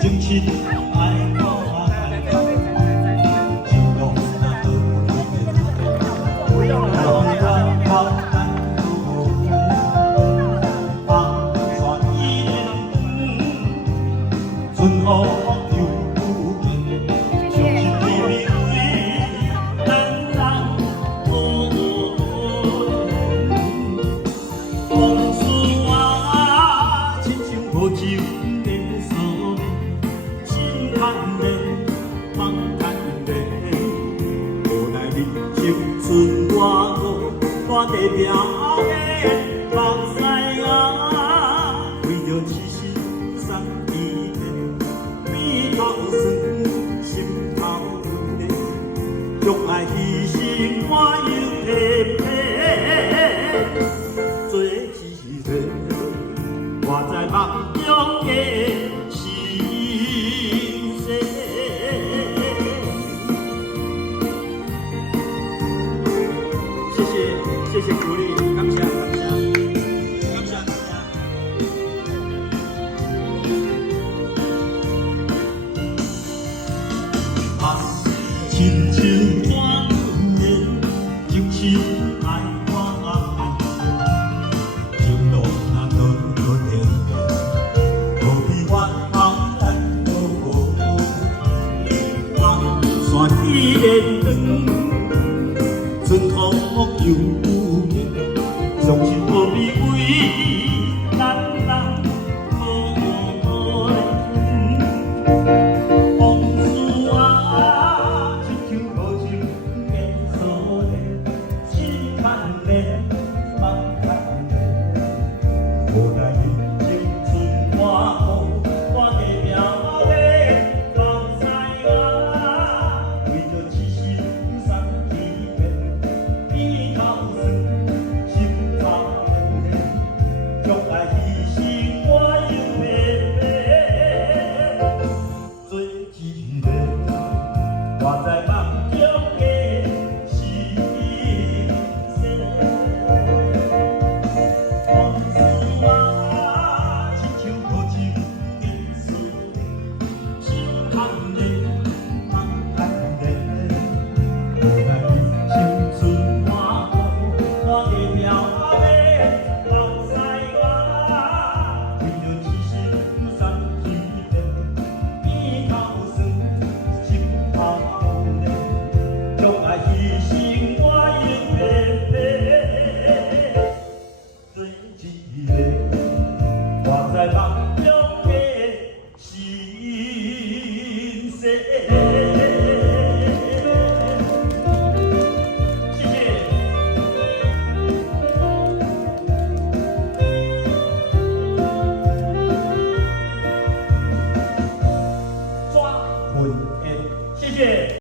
真心爱我爱，就拢那都不会，让我靠难度，放船一人，春雨又不见，伤心的面对咱人哦。往事啊，亲像无情的锁链，心坎的，梦坎的，无奈人生剩我地命的目屎啊，为着一心送伊的，面头酸，心头累，将爱牺牲我又提做一个，我在梦中的。